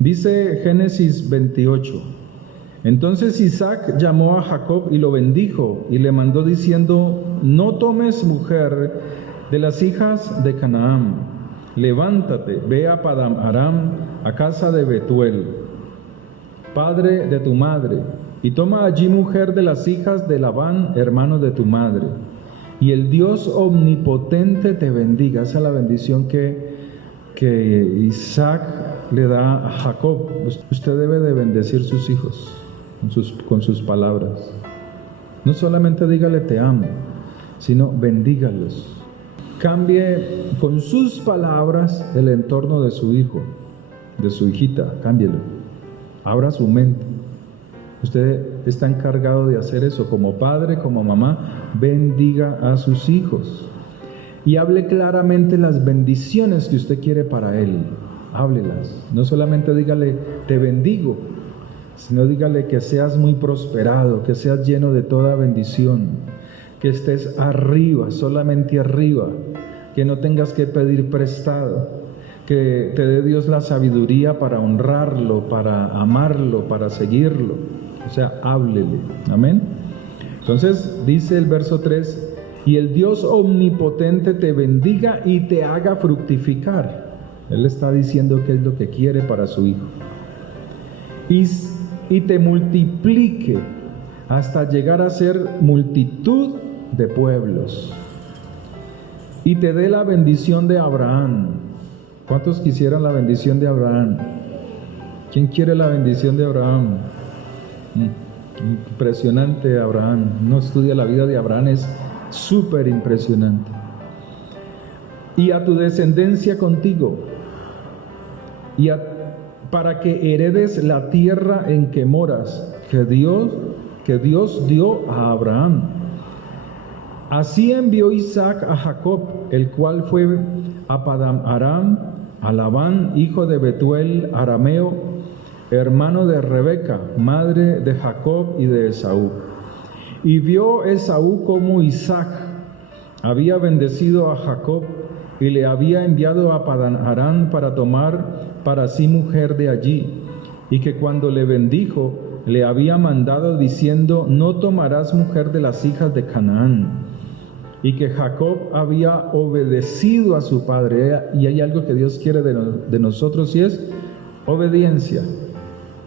Dice Génesis 28. Entonces Isaac llamó a Jacob y lo bendijo y le mandó diciendo: no tomes mujer de las hijas de Canaán. Levántate, ve a Padán Aram, a casa de Betuel, padre de tu madre, y toma allí mujer de las hijas de Labán, hermano de tu madre. Y el Dios omnipotente te bendiga. Esa es la bendición que Isaac le da a Jacob. Usted debe de bendecir sus hijos con sus palabras. No solamente dígale te amo, sino bendígalos. Cambie con sus palabras el entorno de su hijo, de su hijita, cámbielo. Abra su mente. Usted está encargado de hacer eso como padre, como mamá. Bendiga a sus hijos y hable claramente las bendiciones que usted quiere para él. Háblelas. No solamente dígale te bendigo, sino dígale que seas muy prosperado, que seas lleno de toda bendición, que estés arriba, solamente arriba, que no tengas que pedir prestado, que te dé Dios la sabiduría para honrarlo, para amarlo, para seguirlo. O sea, háblele. Amén. Entonces dice el verso 3: y el Dios omnipotente te bendiga y te haga fructificar. Él está diciendo qué es lo que quiere para su hijo. Y te multiplique hasta llegar a ser multitud de pueblos. Y te dé la bendición de Abraham. ¿Cuántos quisieran la bendición de Abraham? ¿Quién quiere la bendición de Abraham? Impresionante Abraham. No estudia la vida de Abraham, es súper impresionante. Y a tu descendencia contigo, para que heredes la tierra en que moras, que Dios dio a Abraham. Así envió Isaac a Jacob, el cual fue a Padán Aram, a Labán, hijo de Betuel, arameo, hermano de Rebeca, madre de Jacob y de Esaú. Y vio Esaú como Isaac había bendecido a Jacob y le había enviado a Padán Aram para tomar para sí mujer de allí, y que cuando le bendijo, le había mandado diciendo: no tomarás mujer de las hijas de Canaán. Y que Jacob había obedecido a su padre. Y hay algo que Dios quiere de nosotros, y es obediencia.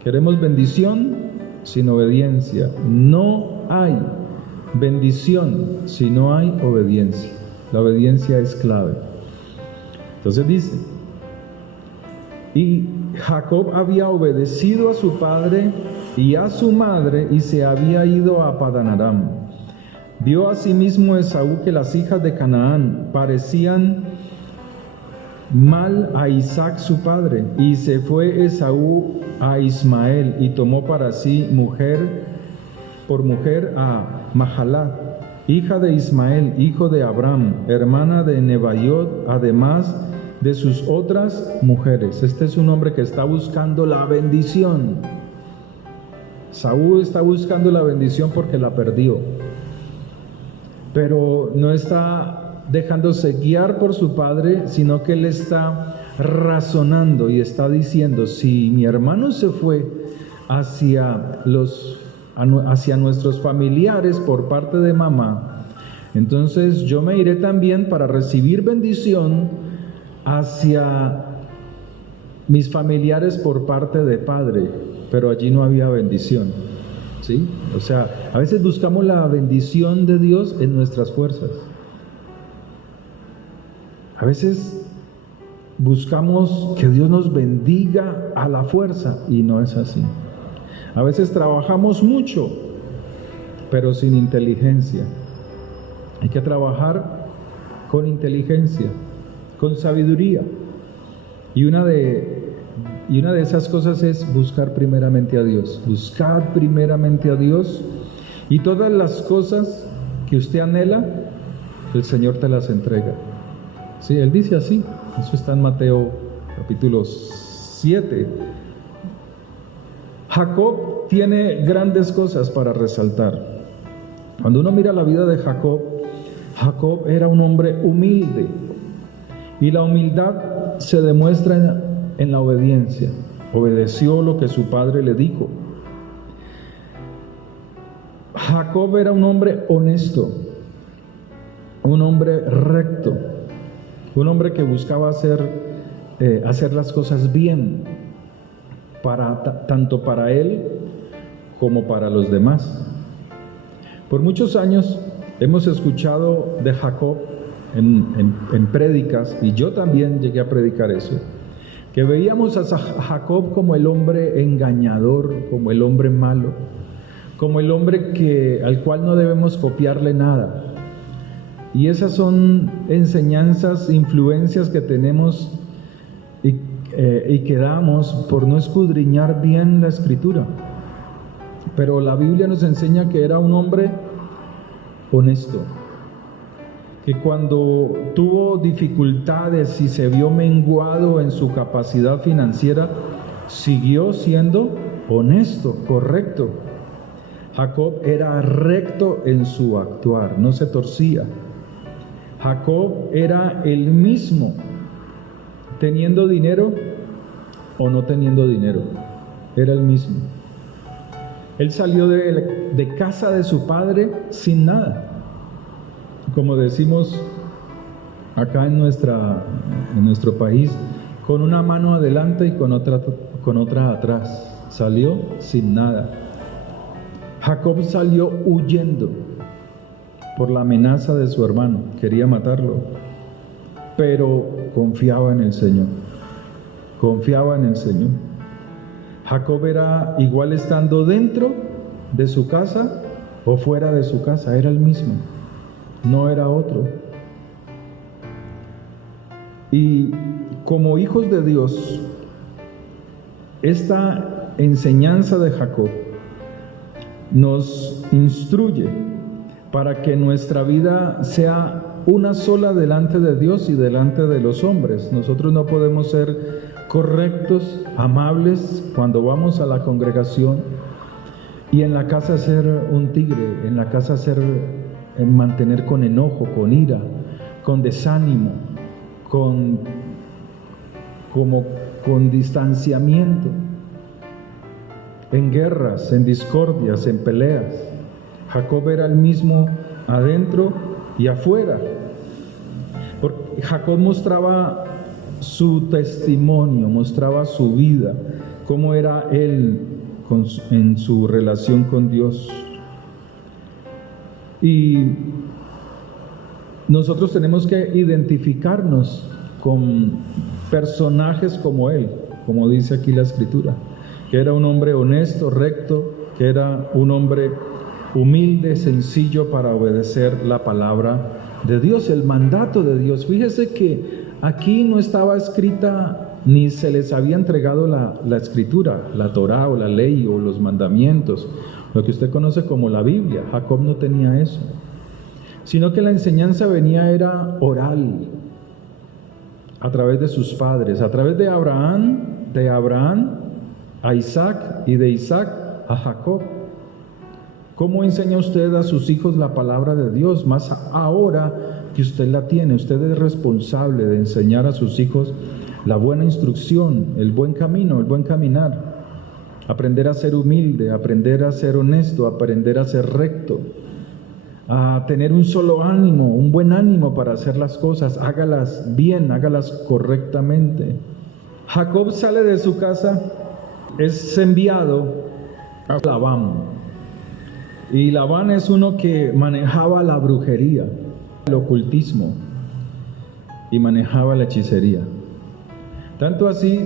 Queremos bendición sin obediencia. No hay bendición si no hay obediencia. La obediencia es clave. Entonces dice: y Jacob había obedecido a su padre y a su madre, y se había ido a Padán Aram. Vio asimismo Esaú que las hijas de Canaán parecían mal a Isaac su padre, y se fue Esaú a Ismael y tomó para sí por mujer a Mahalat, hija de Ismael, hijo de Abraham, hermana de Nebaiot, además de sus otras mujeres. Este es un hombre que está buscando la bendición. Saúl está buscando la bendición porque la perdió, pero no está dejándose guiar por su padre, sino que él está razonando y está diciendo: si mi hermano se fue hacia nuestros familiares por parte de mamá, entonces yo me iré también para recibir bendición hacia mis familiares por parte de padre. Pero allí no había bendición, ¿sí? O sea, a veces buscamos la bendición de Dios en nuestras fuerzas. A veces buscamos que Dios nos bendiga a la fuerza, y no es así. A veces trabajamos mucho, pero sin inteligencia. Hay que trabajar con inteligencia, con sabiduría. Y una de esas cosas es buscar primeramente a Dios. Buscad primeramente a Dios, y todas las cosas que usted anhela, el Señor te las entrega. Sí, Él dice así. Eso está en Mateo capítulo 7. Jacob tiene grandes cosas para resaltar. Cuando uno mira la vida de Jacob, Jacob era un hombre humilde, y la humildad se demuestra en la obediencia. obedeció lo que su padre le dijo. Jacob era un hombre honesto, un hombre recto, un hombre que buscaba hacer las cosas bien, tanto para él como para los demás. Por muchos años hemos escuchado de Jacob en prédicas, y yo también llegué a predicar eso, que veíamos a Jacob como el hombre engañador, como el hombre malo, como el hombre al cual no debemos copiarle nada. Y esas son enseñanzas, influencias que tenemos y que damos por no escudriñar bien la Escritura. Pero la Biblia nos enseña que era un hombre honesto, que cuando tuvo dificultades y se vio menguado en su capacidad financiera, siguió siendo honesto, correcto. Jacob era recto en su actuar, no se torcía. Jacob era el mismo, teniendo dinero o no teniendo dinero, era el mismo. Él salió de casa de su padre sin nada, como decimos acá en nuestro país, con una mano adelante y con otra atrás. Salió sin nada. Jacob salió huyendo por la amenaza de su hermano, quería matarlo, pero confiaba en el Señor, confiaba en el Señor. Jacob era igual estando dentro de su casa o fuera de su casa, era el mismo, no era otro. Y como hijos de Dios, esta enseñanza de Jacob nos instruye para que nuestra vida sea una sola delante de Dios y delante de los hombres. Nosotros no podemos ser correctos, amables cuando vamos a la congregación y en la casa ser un tigre, en la casa mantener con enojo, con ira, con desánimo, con distanciamiento, en guerras, en discordias, en peleas. Jacob era el mismo adentro y afuera. Porque Jacob mostraba su testimonio, mostraba su vida, cómo era él en su relación con Dios. Y nosotros tenemos que identificarnos con personajes como él, como dice aquí la Escritura, que era un hombre honesto, recto, que era un hombre humilde, sencillo para obedecer la palabra de Dios, el mandato de Dios. Fíjese que aquí no estaba escrita ni se les había entregado la Escritura, la Torá o la ley o los mandamientos, lo que usted conoce como la Biblia. Jacob no tenía eso, sino que la enseñanza era oral, a través de sus padres, a través de Abraham a Isaac y de Isaac a Jacob. ¿Cómo enseña usted a sus hijos la palabra de Dios? Más ahora que usted la tiene, usted es responsable de enseñar a sus hijos la buena instrucción, el buen camino, el buen caminar. Aprender a ser humilde, aprender a ser honesto, aprender a ser recto, a tener un solo ánimo, un buen ánimo para hacer las cosas. Hágalas bien, hágalas correctamente. Jacob sale de su casa, es enviado a Labán. Y Labán es uno que manejaba la brujería, el ocultismo y manejaba la hechicería. Tanto así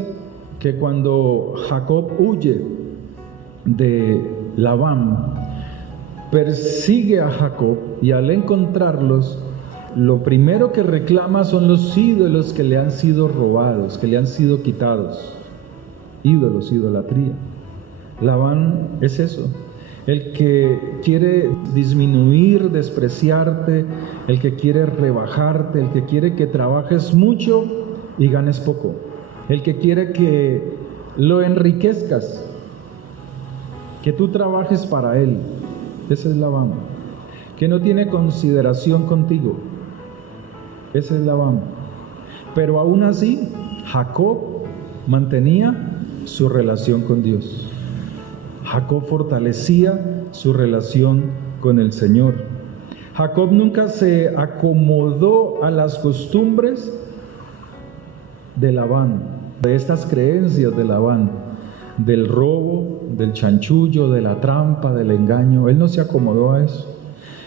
que cuando Jacob huye de Labán, persigue a Jacob y al encontrarlos, lo primero que reclama son los ídolos que le han sido robados, que le han sido quitados. Ídolos, idolatría. Labán es eso. El que quiere disminuir, despreciarte, el que quiere rebajarte, el que quiere que trabajes mucho y ganes poco, el que quiere que lo enriquezcas, que tú trabajes para él. Ese es Labán, que no tiene consideración contigo. Ese es Labán. Pero aún así, Jacob mantenía su relación con Dios. Jacob fortalecía su relación con el Señor. Jacob nunca se acomodó a las costumbres de Labán, de estas creencias de Labán, del robo, del chanchullo, de la trampa, del engaño. Él no se acomodó a eso.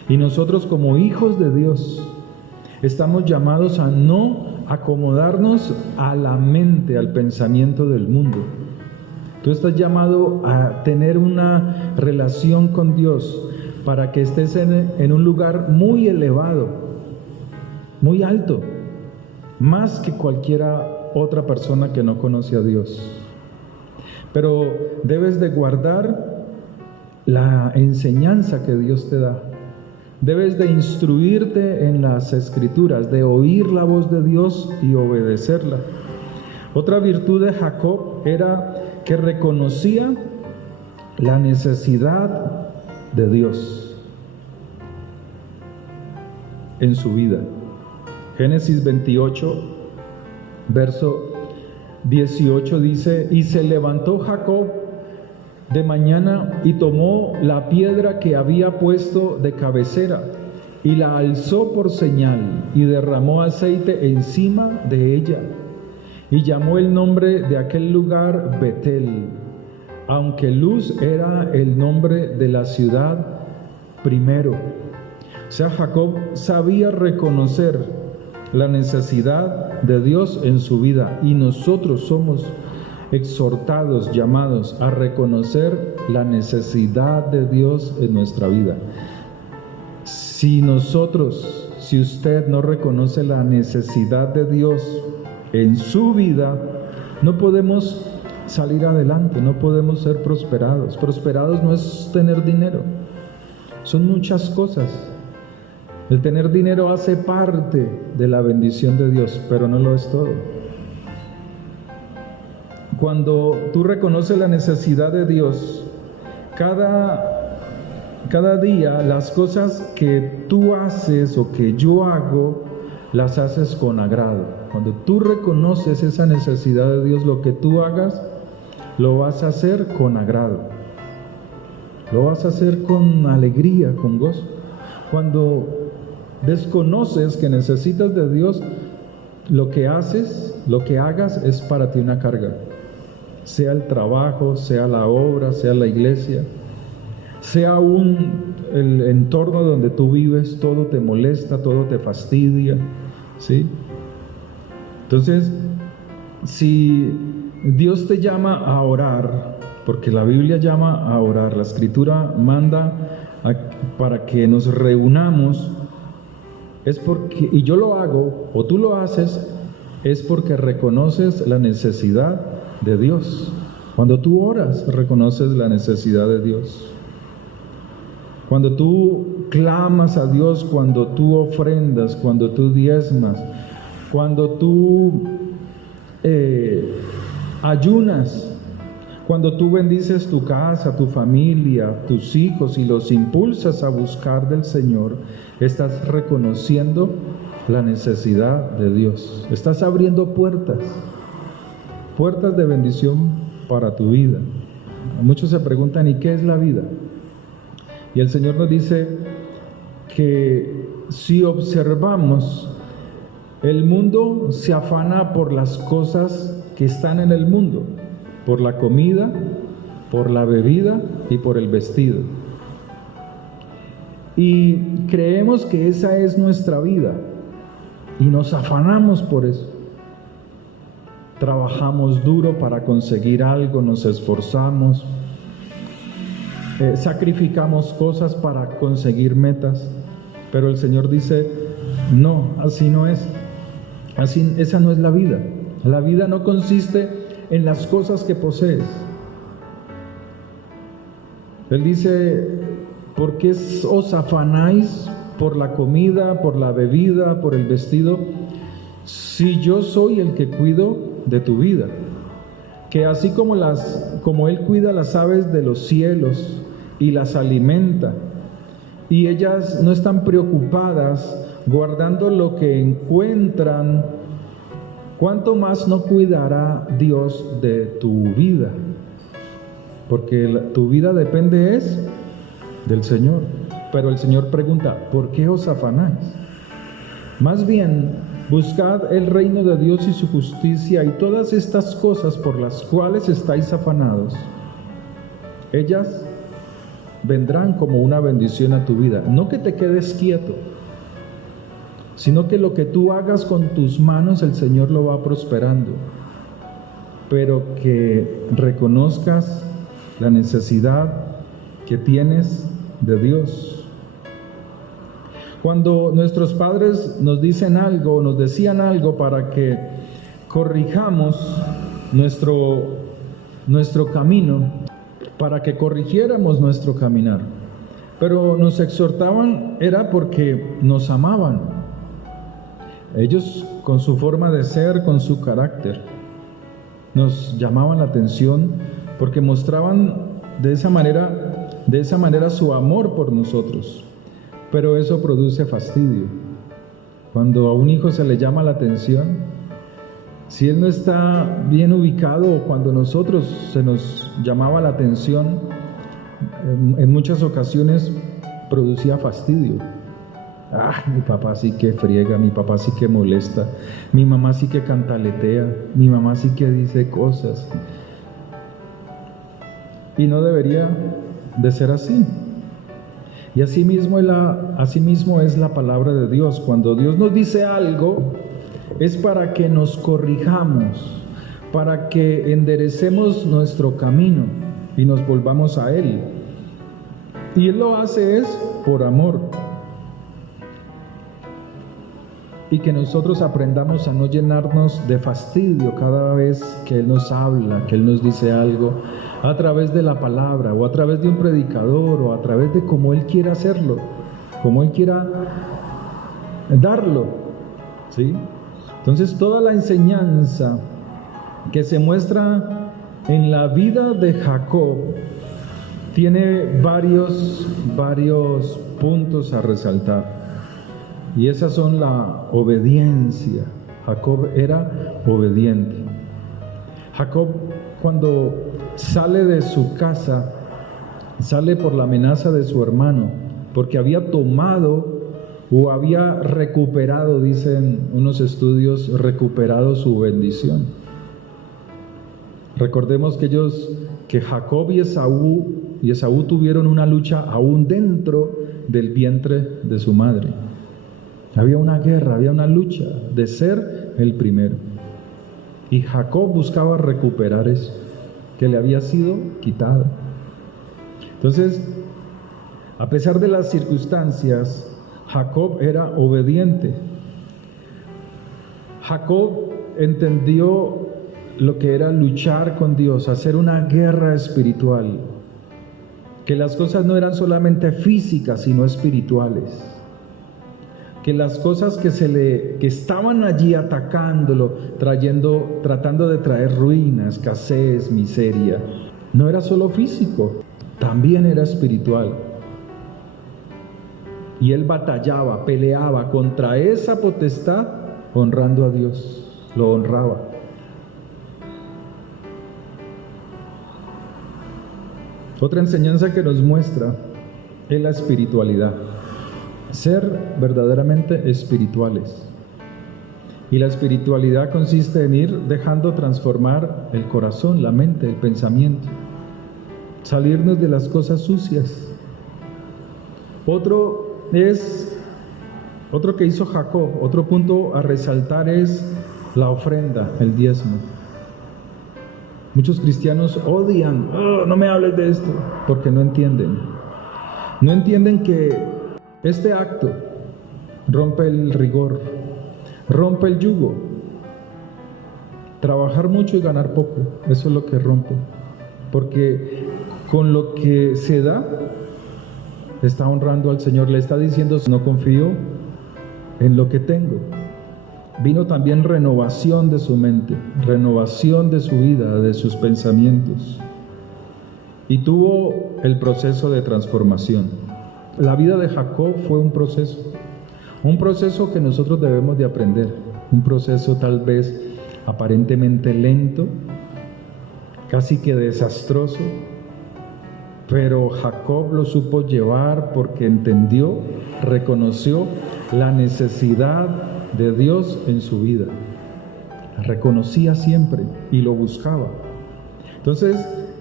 Y nosotros, como hijos de Dios, estamos llamados a no acomodarnos a la mente, al pensamiento del mundo. Tú estás llamado a tener una relación con Dios para que estés en un lugar muy elevado, muy alto, más que cualquiera otra persona que no conoce a Dios. Pero debes de guardar la enseñanza que Dios te da. Debes de instruirte en las Escrituras, de oír la voz de Dios y obedecerla. Otra virtud de Jacob era que reconocía la necesidad de Dios en su vida. Génesis 28, verso 18 dice: y se levantó Jacob de mañana y tomó la piedra que había puesto de cabecera y la alzó por señal y derramó aceite encima de ella y llamó el nombre de aquel lugar Betel, aunque Luz era el nombre de la ciudad primero. O sea, Jacob sabía reconocer la necesidad de Dios en su vida, y nosotros somos exhortados, llamados a reconocer la necesidad de Dios en nuestra vida. Si usted no reconoce la necesidad de Dios en su vida, no podemos salir adelante, no podemos ser prosperados. Prosperados no es tener dinero, son muchas cosas. El tener dinero hace parte de la bendición de Dios, pero no lo es todo. Cuando tú reconoces la necesidad de Dios, cada día las cosas que tú haces o que yo hago, las haces con agrado. Cuando tú reconoces esa necesidad de Dios, lo que tú hagas, lo vas a hacer con agrado. Lo vas a hacer con alegría, con gozo. Cuando desconoces que necesitas de Dios, lo que hagas es para ti una carga. Sea el trabajo, sea la obra, sea la iglesia, sea el entorno donde tú vives, todo te molesta, todo te fastidia, ¿sí? Entonces, si Dios te llama a orar, porque la Biblia llama a orar, la Escritura manda para que nos reunamos, es porque, y yo lo hago, o tú lo haces, es porque reconoces la necesidad de Dios. Cuando tú oras, reconoces la necesidad de Dios. Cuando tú clamas a Dios, cuando tú ofrendas, cuando tú diezmas, cuando tú ayunas, cuando tú bendices tu casa, tu familia, tus hijos y los impulsas a buscar del Señor, estás reconociendo la necesidad de Dios. Estás abriendo puertas de bendición para tu vida. Muchos se preguntan, ¿y qué es la vida? Y el Señor nos dice que si observamos, el mundo se afana por las cosas que están en el mundo, por la comida, por la bebida y por el vestido. Y creemos que esa es nuestra vida y nos afanamos por eso. Trabajamos duro para conseguir algo, nos esforzamos, sacrificamos cosas para conseguir metas, pero el Señor dice, no, así no es. Esa no es la vida. La vida no consiste en las cosas que posees. Él dice, ¿por qué os afanáis por la comida, por la bebida, por el vestido, si yo soy el que cuido de tu vida? Que así como Él cuida las aves de los cielos y las alimenta, y ellas no están preocupadas guardando lo que encuentran ¿cuánto más no cuidará Dios de tu vida? Porque tu vida depende del Señor. Pero el Señor pregunta, ¿por qué os afanáis? Más bien, buscad el reino de Dios y su justicia, y todas estas cosas por las cuales estáis afanados, ellas vendrán como una bendición a tu vida. No que te quedes quieto, sino que lo que tú hagas con tus manos, el Señor lo va prosperando. Pero que reconozcas la necesidad que tienes de Dios. Cuando nuestros padres nos dicen algo, nos decían algo para que corrijamos nuestro camino, para que corrigiéramos nuestro caminar, pero nos exhortaban, era porque nos amaban. Ellos, con su forma de ser, con su carácter, nos llamaban la atención porque mostraban de esa manera su amor por nosotros. Pero eso produce fastidio. Cuando a un hijo se le llama la atención, si él no está bien ubicado, o cuando nosotros se nos llamaba la atención, en muchas ocasiones producía fastidio. Mi papá sí que friega, mi papá sí que molesta, mi mamá sí que cantaletea, mi mamá sí que dice cosas. Y no debería de ser así. Y asimismo es la palabra de Dios. Cuando Dios nos dice algo, es para que nos corrijamos, para que enderecemos nuestro camino y nos volvamos a Él. Y Él lo hace por amor. Y que nosotros aprendamos a no llenarnos de fastidio cada vez que Él nos habla, que Él nos dice algo, a través de la palabra, o a través de un predicador, o a través de cómo Él quiera hacerlo, como Él quiera darlo, ¿sí? Entonces, toda la enseñanza que se muestra en la vida de Jacob tiene varios puntos a resaltar. Y esas son la obediencia. Jacob era obediente. Jacob, cuando sale de su casa, sale por la amenaza de su hermano, porque había tomado o había recuperado, dicen unos estudios, recuperado su bendición. Recordemos que Jacob y Esaú tuvieron una lucha aún dentro del vientre de su madre. Había una guerra, había una lucha de ser el primero. Y Jacob buscaba recuperar eso que le había sido quitado. Entonces, a pesar de las circunstancias, Jacob era obediente. Jacob entendió lo que era luchar con Dios, hacer una guerra espiritual, que las cosas no eran solamente físicas, sino espirituales. Que las cosas que estaban allí atacándolo, tratando de traer ruina, escasez, miseria, no era solo físico, también era espiritual. Y él batallaba, peleaba contra esa potestad, honrando a Dios, lo honraba. Otra enseñanza que nos muestra es la espiritualidad. Ser verdaderamente espirituales. Y la espiritualidad consiste en ir dejando transformar el corazón, la mente, el pensamiento. Salirnos de las cosas sucias. Otro que hizo Jacob, otro punto a resaltar es la ofrenda, el diezmo. Muchos cristianos odian, no me hables de esto, porque no entienden. No entienden que este acto rompe el rigor, rompe el yugo. Trabajar mucho y ganar poco, eso es lo que rompe. Porque con lo que se da, está honrando al Señor, le está diciendo, no confío en lo que tengo. Vino también renovación de su mente, renovación de su vida, de sus pensamientos. Y tuvo el proceso de transformación. La vida de Jacob fue un proceso que nosotros debemos de aprender, un proceso tal vez aparentemente lento, casi que desastroso, pero Jacob lo supo llevar porque entendió, reconoció la necesidad de Dios en su vida. La reconocía siempre y lo buscaba. Entonces,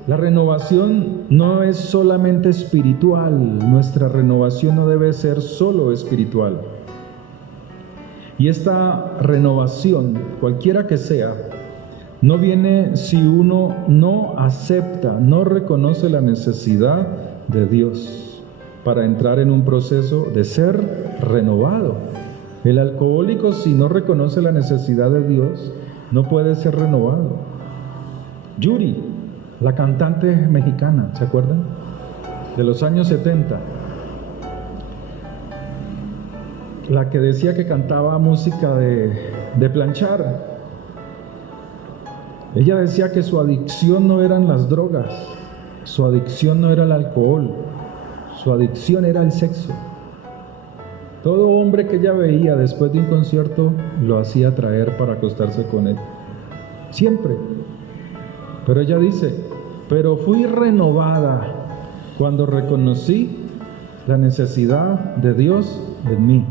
la renovación no es solamente espiritual, nuestra renovación no debe ser solo espiritual. Y esta renovación, cualquiera que sea, no viene si uno no acepta, no reconoce la necesidad de Dios para entrar en un proceso de ser renovado. El alcohólico, si no reconoce la necesidad de Dios, no puede ser renovado. Yuri, la cantante mexicana, ¿se acuerdan? De los años 70. La que decía que cantaba música de planchar. Ella decía que su adicción no eran las drogas, su adicción no era el alcohol, su adicción era el sexo. Todo hombre que ella veía después de un concierto lo hacía traer para acostarse con él. Siempre. Pero ella dice, pero fui renovada cuando reconocí la necesidad de Dios en mí.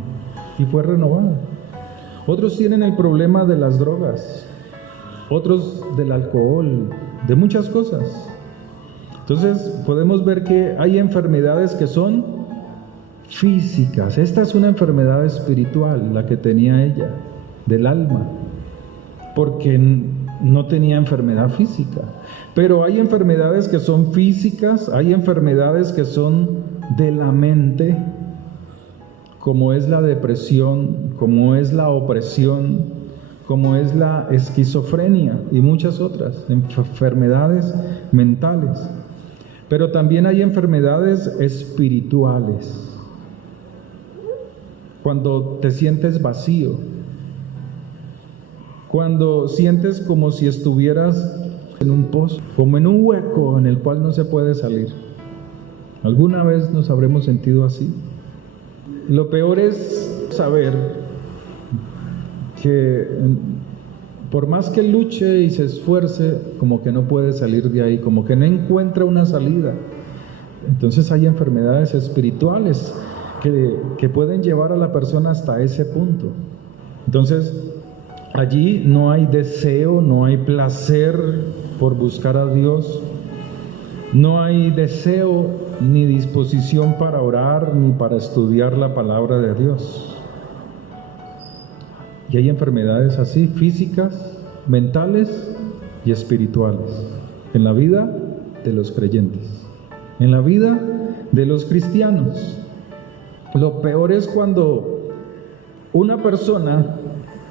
Y fue renovada. Otros tienen el problema de las drogas, otros del alcohol, de muchas cosas. Entonces podemos ver que hay enfermedades que son físicas. Esta es una enfermedad espiritual, la que tenía ella, del alma, porque no tenía enfermedad física. Pero hay enfermedades que son físicas, hay enfermedades que son de la mente, como es la depresión, como es la opresión, como es la esquizofrenia y muchas otras enfermedades mentales. Pero también hay enfermedades espirituales. Cuando te sientes vacío, cuando sientes como si estuvieras en un pozo, como en un hueco en el cual no se puede salir. ¿Alguna vez nos habremos sentido así? Lo peor es saber que por más que luche y se esfuerce, como que no puede salir de ahí, como que no encuentra una salida. Entonces hay enfermedades espirituales que pueden llevar a la persona hasta ese punto. Entonces allí no hay deseo, no hay placer por buscar a Dios, no hay deseo ni disposición para orar ni para estudiar la palabra de Dios. Y hay enfermedades así, físicas, mentales y espirituales, en la vida de los creyentes, en la vida de los cristianos. Lo peor es cuando una persona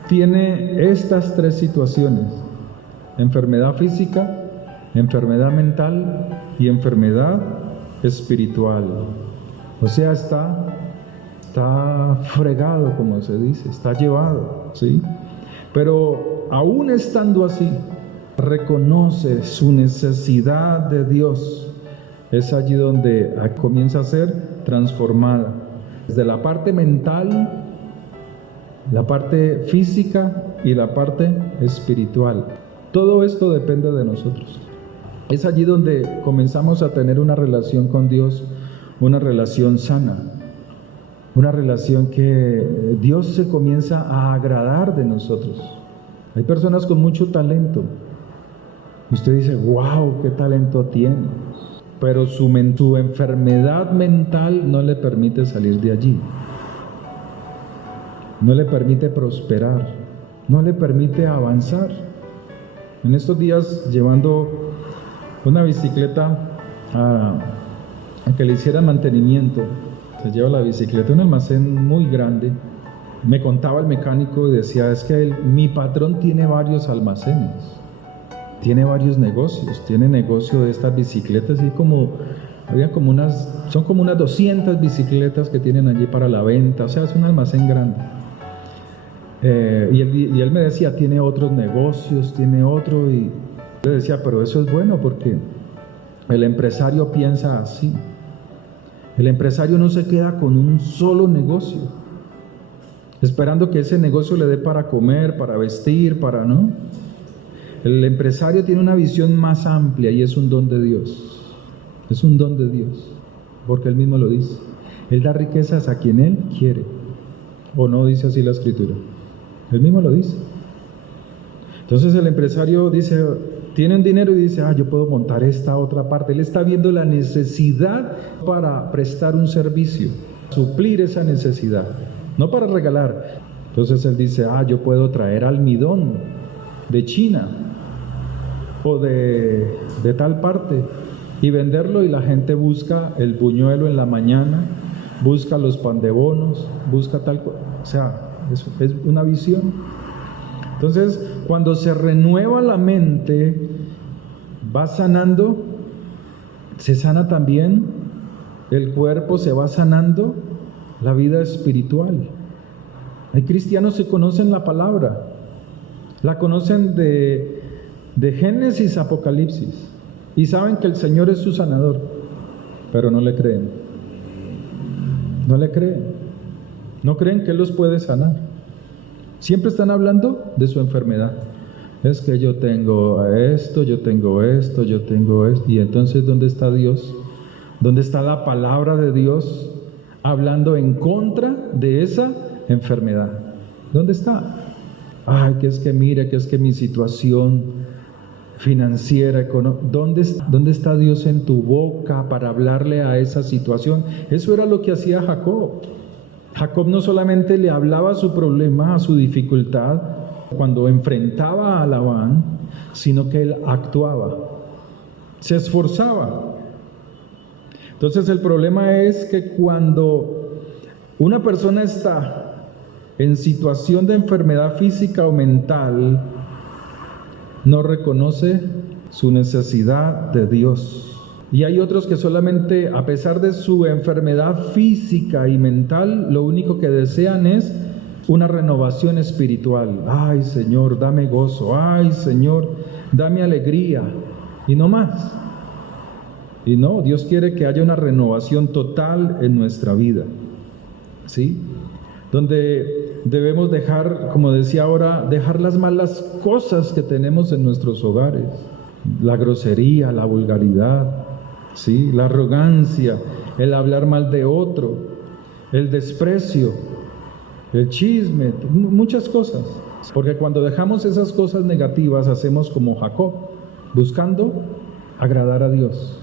tiene estas tres situaciones: enfermedad física, enfermedad mental y enfermedad espiritual. O sea, está fregado, como se dice, está llevado, ¿sí? Pero aún estando así, reconoce su necesidad de Dios. Es allí donde comienza a ser transformada. Desde la parte mental, la parte física y la parte espiritual. Todo esto depende de nosotros. Es allí donde comenzamos a tener una relación con Dios, una relación sana, una relación que Dios se comienza a agradar de nosotros. Hay personas con mucho talento. Usted dice, wow, qué talento tiene. Pero su enfermedad mental no le permite salir de allí. No le permite prosperar, no le permite avanzar. En estos días, llevando una bicicleta a que le hicieran mantenimiento, se lleva la bicicleta a un almacén muy grande. Me contaba el mecánico y decía, es que mi patrón tiene varios almacenes, tiene varios negocios, tiene negocio de estas bicicletas y son como unas 200 bicicletas que tienen allí para la venta, o sea, es un almacén grande. Y él me decía, tiene otros negocios, tiene otro, y le decía, pero eso es bueno porque el empresario piensa así. El empresario no se queda con un solo negocio, esperando que ese negocio le dé para comer, para vestir, para, ¿no? El empresario tiene una visión más amplia y es un don de Dios. Es un don de Dios, porque Él mismo lo dice. Él da riquezas a quien Él quiere. ¿O no dice así la Escritura? Él mismo lo dice. Entonces el empresario dice, tiene un dinero y dice, yo puedo montar esta otra parte. Él está viendo la necesidad para prestar un servicio, suplir esa necesidad, no para regalar. Entonces él dice, yo puedo traer almidón de China o de tal parte y venderlo, y la gente busca el buñuelo en la mañana, busca los pan de bonos, busca tal cosa. O sea, es una visión. Entonces, cuando se renueva la mente, va sanando, se sana también el cuerpo, se va sanando la vida espiritual. Hay cristianos que conocen la palabra, la conocen de Génesis a Apocalipsis, y saben que el Señor es su sanador, pero no le creen. No le creen. No creen que Él los puede sanar. Siempre están hablando de su enfermedad. Es que yo tengo esto, yo tengo esto, yo tengo esto. Y entonces, ¿dónde está Dios? ¿Dónde está la palabra de Dios hablando en contra de esa enfermedad? ¿Dónde está? Que es que mire, que es que mi situación financiera, económica. ¿Dónde está Dios en tu boca para hablarle a esa situación? Eso era lo que hacía Jacob. Jacob no solamente le hablaba a su problema, a su dificultad, cuando enfrentaba a Labán, sino que él actuaba, se esforzaba. Entonces el problema es que cuando una persona está en situación de enfermedad física o mental, no reconoce su necesidad de Dios. Y hay otros que solamente, a pesar de su enfermedad física y mental, lo único que desean es una renovación espiritual. Ay, Señor, dame gozo. Ay, Señor, dame alegría. Y no más. Y no, Dios quiere que haya una renovación total en nuestra vida. ¿Sí? Donde debemos dejar, como decía ahora, dejar las malas cosas que tenemos en nuestros hogares. La grosería, la vulgaridad, ¿sí? La arrogancia, el hablar mal de otro, el desprecio, el chisme, muchas cosas. Porque cuando dejamos esas cosas negativas, hacemos como Jacob, buscando agradar a Dios,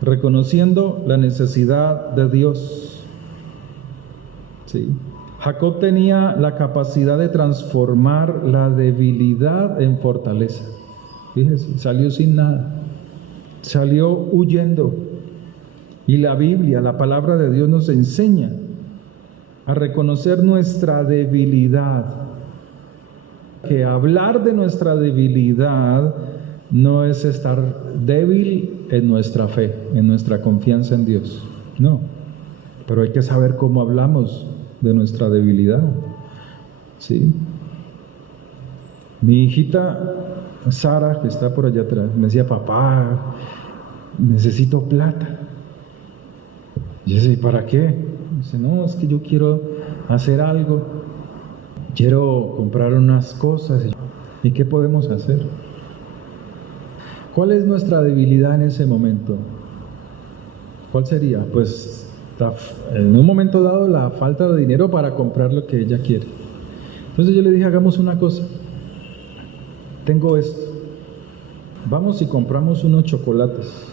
reconociendo la necesidad de Dios. ¿Sí? Jacob tenía la capacidad de transformar la debilidad en fortaleza. Fíjese, salió sin nada, salió huyendo. Y la Biblia, la palabra de Dios, nos enseña a reconocer nuestra debilidad. Que hablar de nuestra debilidad no es estar débil en nuestra fe, en nuestra confianza en Dios. No, pero hay que saber cómo hablamos de nuestra debilidad. ¿Sí? Mi hijita Sara, que está por allá atrás, me decía, papá, necesito plata. Yo decía, ¿y para qué? Dice, no, es que yo quiero hacer algo, quiero comprar unas cosas. ¿Y qué podemos hacer? ¿Cuál es nuestra debilidad en ese momento? ¿Cuál sería? Pues en un momento dado la falta de dinero para comprar lo que ella quiere. Entonces yo le dije, hagamos una cosa. Tengo esto. Vamos y compramos unos chocolates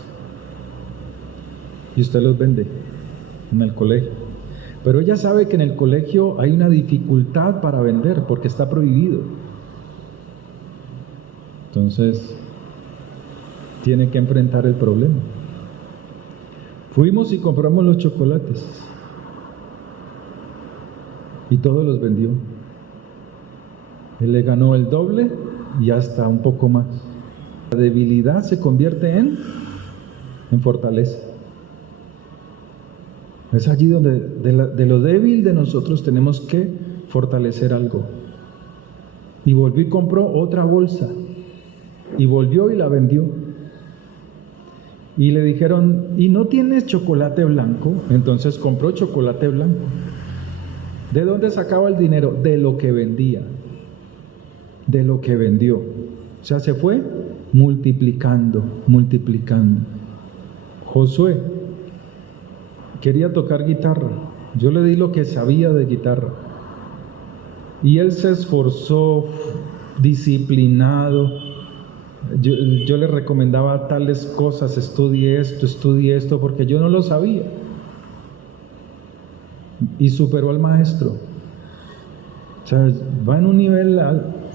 y usted los vende en el colegio. Pero ella sabe que en el colegio hay una dificultad para vender porque está prohibido. Entonces tiene que enfrentar el problema. Fuimos y compramos los chocolates y todos los vendió. Él le ganó el doble y hasta un poco más. La debilidad se convierte en fortaleza. Es allí donde de lo débil de nosotros tenemos que fortalecer algo. Y volvió y compró otra bolsa. Y volvió y la vendió. Y le dijeron, ¿y no tienes chocolate blanco? Entonces compró chocolate blanco. ¿De dónde sacaba el dinero? De lo que vendía. De lo que vendió. O sea, se fue multiplicando, multiplicando. Josué quería tocar guitarra. Yo le di lo que sabía de guitarra. Y él se esforzó, disciplinado. Yo le recomendaba tales cosas, estudie esto, porque yo no lo sabía. Y superó al maestro. O sea, va en un nivel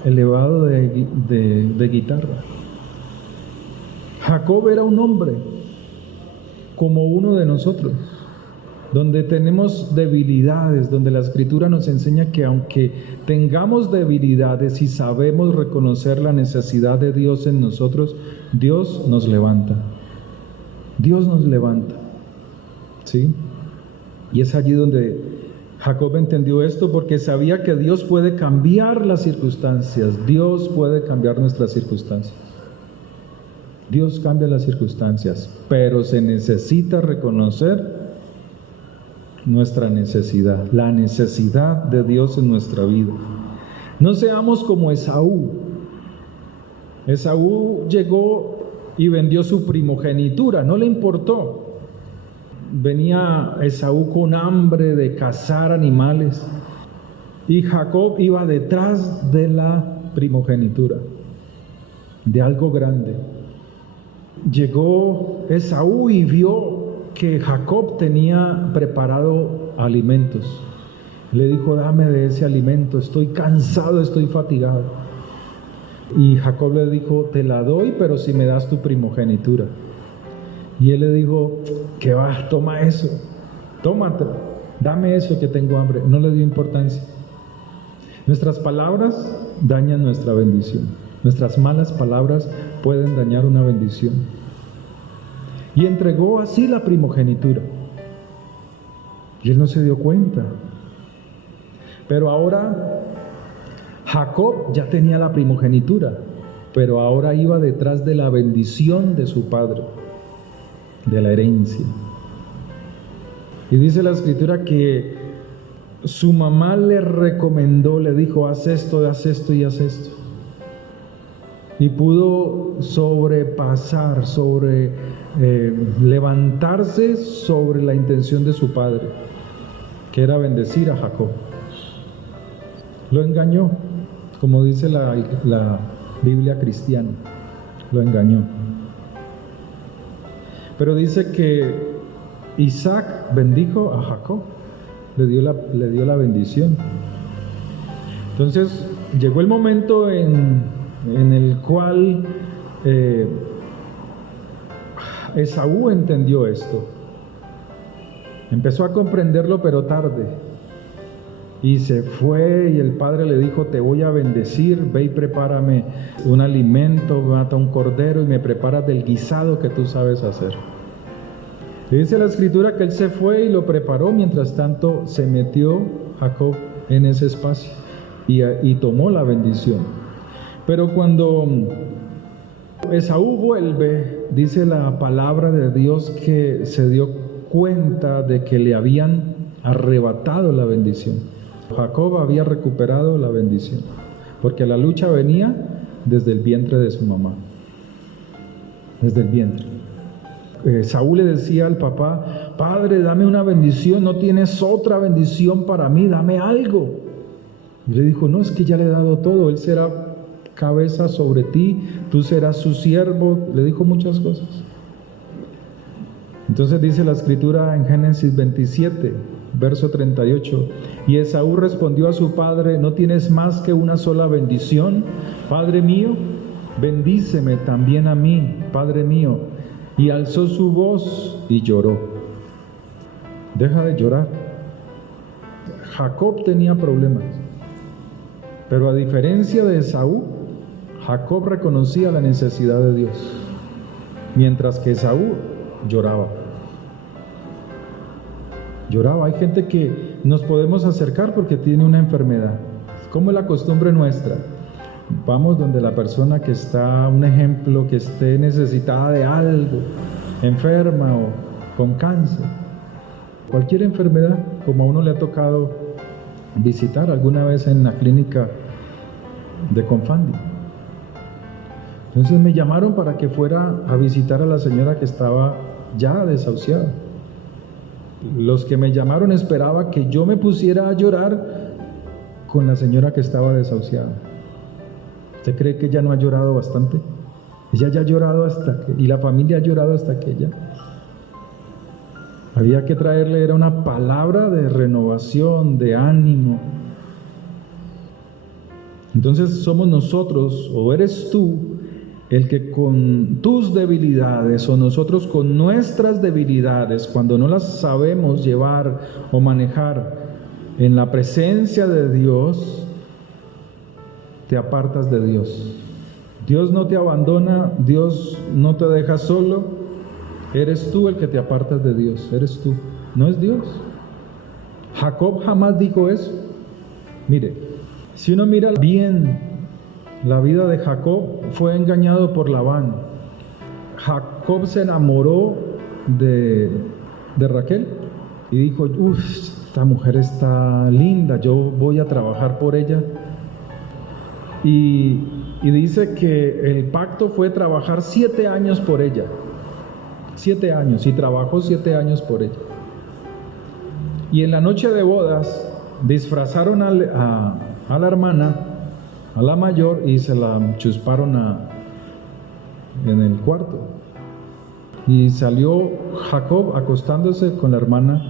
elevado de guitarra. Jacob era un hombre como uno de nosotros, donde tenemos debilidades, donde la Escritura nos enseña que aunque tengamos debilidades y sabemos reconocer la necesidad de Dios en nosotros, Dios nos levanta. Dios nos levanta. ¿Sí? Y es allí donde Jacob entendió esto, porque sabía que Dios puede cambiar las circunstancias. Dios puede cambiar nuestras circunstancias. Dios cambia las circunstancias, pero se necesita reconocer nuestra necesidad, la necesidad de Dios en nuestra vida. No seamos como Esaú. Esaú llegó y vendió su primogenitura, no le importó. Venía Esaú con hambre de cazar animales y Jacob iba detrás de la primogenitura, de algo grande. Llegó Esaú y vio que Jacob tenía preparado alimentos. Le dijo: dame de ese alimento, estoy cansado, estoy fatigado. Y Jacob le dijo: te la doy, pero si me das tu primogenitura. Y él le dijo: ¿qué va? Toma eso, tómatelo, dame eso que tengo hambre. No le dio importancia. Nuestras palabras dañan nuestra bendición. Nuestras malas palabras pueden dañar una bendición. Y entregó así la primogenitura. Y él no se dio cuenta. Pero ahora Jacob ya tenía la primogenitura, pero ahora iba detrás de la bendición de su padre, de la herencia. Y dice la Escritura que su mamá le recomendó, le dijo: haz esto y haz esto. Y pudo sobrepasar, levantarse sobre la intención de su padre, que era bendecir a Jacob. Lo engañó, como dice la Biblia cristiana, lo engañó. Pero dice que Isaac bendijo a Jacob, le dio la bendición. Entonces llegó el momento en el cual Esaú entendió esto. Empezó a comprenderlo, pero tarde. Y se fue y el padre le dijo: te voy a bendecir, ve y prepárame un alimento, mata un cordero y me preparas del guisado que tú sabes hacer. Y dice la Escritura que él se fue y lo preparó. Mientras tanto se metió Jacob en ese espacio y tomó la bendición. Pero cuando Esaú vuelve, dice la palabra de Dios que se dio cuenta de que le habían arrebatado la bendición. Jacob había recuperado la bendición, porque la lucha venía desde el vientre de su mamá, desde el vientre. Saúl le decía al papá: padre, dame una bendición, no tienes otra bendición para mí, dame algo. Y le dijo: no, es que ya le he dado todo, él será cabeza sobre ti, tú serás su siervo. Le dijo muchas cosas. Entonces dice la Escritura en Génesis 27, verso 38: y Esaú respondió a su padre: ¿no tienes más que una sola bendición, padre mío? Bendíceme también a mí, padre mío. Y alzó su voz y lloró. Deja de llorar. Jacob tenía problemas, pero a diferencia de Esaú, Jacob reconocía la necesidad de Dios, mientras que Esaú lloraba. Hay gente que nos podemos acercar porque tiene una enfermedad. ¿Cómo es la costumbre nuestra? Vamos donde la persona que está, un ejemplo, que esté necesitada de algo, enferma o con cáncer, cualquier enfermedad, como a uno le ha tocado visitar alguna vez en la clínica de Confandi. Entonces me llamaron para que fuera a visitar a la señora que estaba ya desahuciada. Los que me llamaron esperaban que yo me pusiera a llorar con la señora que estaba desahuciada. ¿Usted cree que ella no ha llorado bastante? Ella ya ha llorado y la familia ha llorado hasta que ella. Había que traerle, era una palabra de renovación, de ánimo. Entonces somos nosotros, o eres tú, el que con tus debilidades, o nosotros con nuestras debilidades, cuando no las sabemos llevar o manejar en la presencia de Dios, te apartas de Dios. Dios no te abandona, Dios no te deja solo, eres tú el que te apartas de Dios, eres tú, no es Dios. Jacob jamás dijo eso. Mire, si uno mira bien la vida de Jacob, fue engañado por Labán. Jacob se enamoró de Raquel y dijo, uff, esta mujer está linda, yo voy a trabajar por ella. Y dice que el pacto fue trabajar 7 años por ella. 7 años, y trabajó 7 años por ella. Y en la noche de bodas disfrazaron a la hermana, a la mayor, y se la chusparon en el cuarto. Y salió Jacob acostándose con la hermana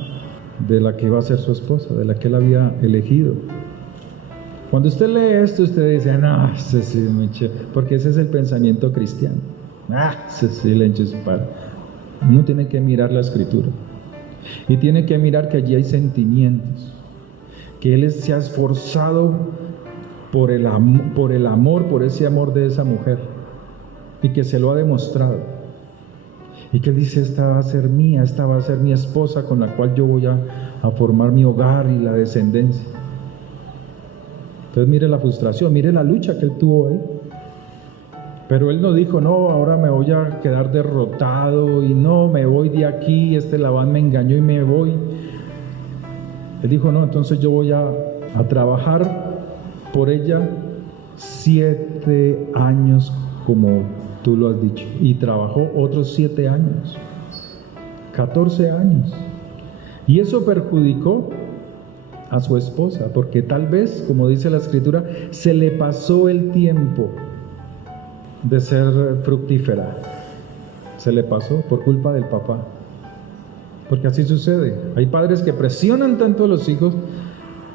de la que iba a ser su esposa, de la que él había elegido. Cuando usted lee esto, usted dice, no, sí, porque ese es el pensamiento cristiano. Sí, le enchusparon. Uno tiene que mirar la escritura. Y tiene que mirar que allí hay sentimientos. Que él se ha esforzado por el amor, por ese amor de esa mujer. Y que se lo ha demostrado. Y que él dice, esta va a ser mía, esta va a ser mi esposa con la cual yo voy a formar mi hogar y la descendencia. Entonces mire la frustración, mire la lucha que él tuvo ahí. Pero él no dijo, no, ahora me voy a quedar derrotado y no, me voy de aquí, Labán me engañó y me voy. Él dijo, no, entonces yo voy a trabajar por ella 7 años como tú lo has dicho. Y trabajó otros 7 años, 14 años. Y eso perjudicó a su esposa, porque tal vez, como dice la escritura, se le pasó el tiempo de ser fructífera. Se le pasó por culpa del papá. Porque así sucede. Hay padres que presionan tanto a los hijos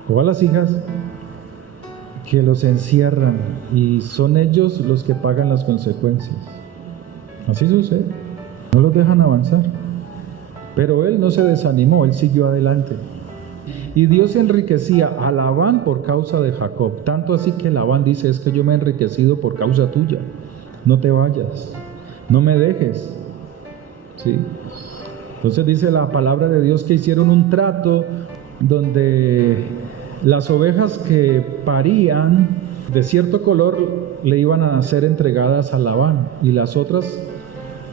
o a las hijas que los encierran y son ellos los que pagan las consecuencias. Así sucede. No los dejan avanzar. Pero él no se desanimó, él siguió adelante. Y Dios enriquecía a Labán por causa de Jacob. Tanto así que Labán dice, es que yo me he enriquecido por causa tuya. No te vayas, no me dejes. ¿Sí? Entonces dice la palabra de Dios que hicieron un trato donde las ovejas que parían de cierto color le iban a ser entregadas a Labán y las otras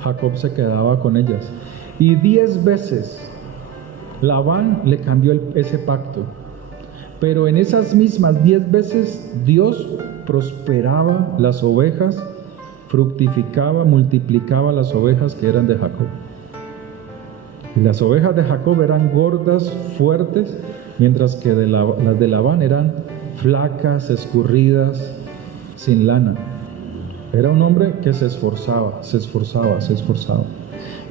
Jacob se quedaba con ellas. Y 10 veces Labán le cambió ese pacto, pero en esas mismas 10 veces Dios prosperaba las ovejas, fructificaba, multiplicaba las ovejas que eran de Jacob. Y las ovejas de Jacob eran gordas, fuertes, mientras que las de Labán eran flacas, escurridas, sin lana. Era un hombre que se esforzaba.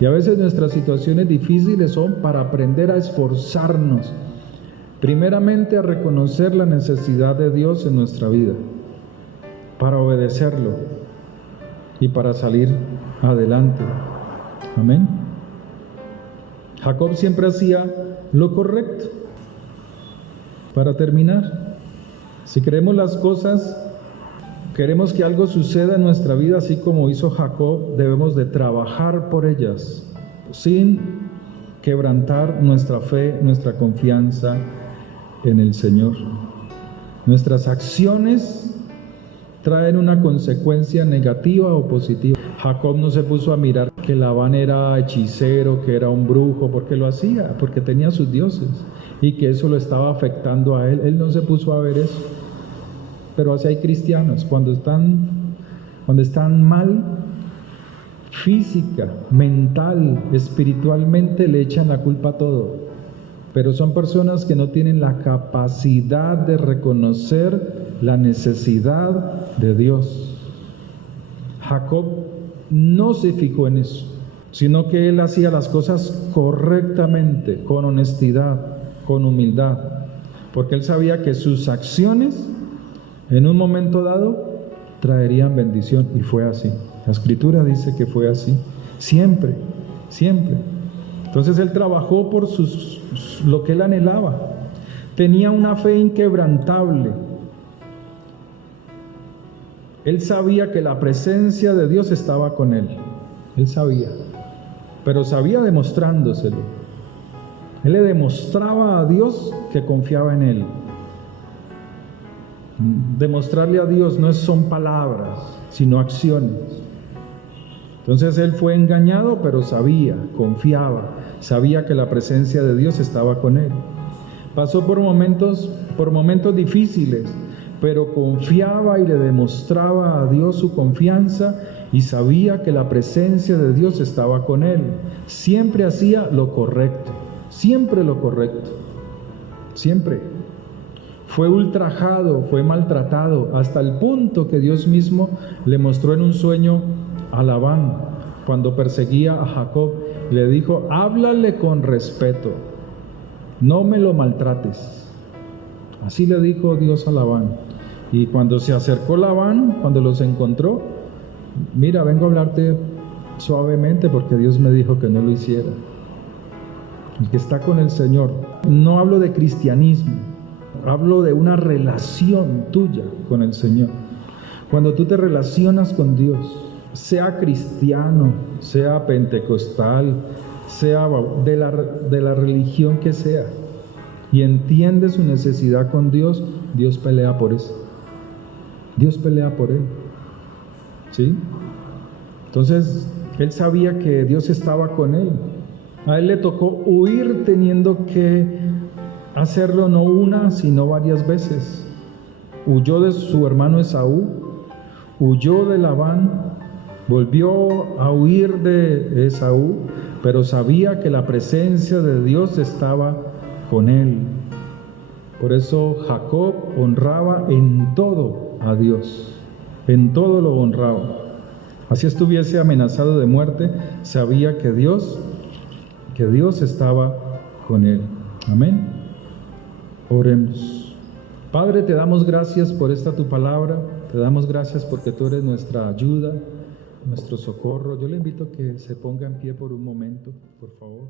Y a veces nuestras situaciones difíciles son para aprender a esforzarnos, primeramente a reconocer la necesidad de Dios en nuestra vida, para obedecerlo y para salir adelante. Amén. Jacob siempre hacía lo correcto. Para terminar, si queremos las cosas, queremos que algo suceda en nuestra vida, así como hizo Jacob, debemos de trabajar por ellas, sin quebrantar nuestra fe, nuestra confianza en el Señor. Nuestras acciones traen una consecuencia negativa o positiva. Jacob no se puso a mirar que Labán era hechicero, que era un brujo, porque lo hacía, porque tenía sus dioses, y que eso lo estaba afectando a él. Él no se puso a ver eso. Pero así hay cristianos, cuando están cuando están mal, física, mental, espiritualmente, le echan la culpa a todo. Pero son personas que no tienen la capacidad de reconocer la necesidad de Dios. Jacob no se fijó en eso, sino que él hacía las cosas correctamente, con honestidad, con humildad, porque él sabía que sus acciones en un momento dado traerían bendición, y fue así. La Escritura dice que fue así, siempre, siempre. Entonces él trabajó por lo que él anhelaba, tenía una fe inquebrantable. Él sabía que la presencia de Dios estaba con él, él sabía, pero sabía demostrándoselo. Él le demostraba a Dios que confiaba en él. Demostrarle a Dios no son palabras, sino acciones. Entonces él fue engañado, pero sabía, confiaba, sabía que la presencia de Dios estaba con él. Pasó por momentos difíciles, pero confiaba y le demostraba a Dios su confianza y sabía que la presencia de Dios estaba con él. Siempre hacía lo correcto, siempre lo correcto, siempre. Fue ultrajado, fue maltratado, hasta el punto que Dios mismo le mostró en un sueño a Labán, cuando perseguía a Jacob, le dijo: háblale con respeto, no me lo maltrates. Así le dijo Dios a Labán. Y cuando se acercó Labán, cuando los encontró: mira, vengo a hablarte suavemente porque Dios me dijo que no lo hiciera. El que está con el Señor, no hablo de cristianismo, hablo de una relación tuya con el Señor. Cuando tú te relacionas con Dios, sea cristiano, sea pentecostal, sea de la religión que sea, y entiende su necesidad con Dios, Dios pelea por eso. Dios pelea por él. ¿Sí? Entonces, él sabía que Dios estaba con él. A él le tocó huir teniendo que hacerlo no una, sino varias veces. Huyó de su hermano Esaú, huyó de Labán, volvió a huir de Esaú, pero sabía que la presencia de Dios estaba con él. Por eso Jacob honraba en todo a Dios, en todo lo honraba. Así estuviese amenazado de muerte, sabía que Dios estaba con él. Amén. Oremos. Padre, te damos gracias por esta tu palabra, te damos gracias porque tú eres nuestra ayuda, nuestro socorro. Yo le invito a que se ponga en pie por un momento, por favor.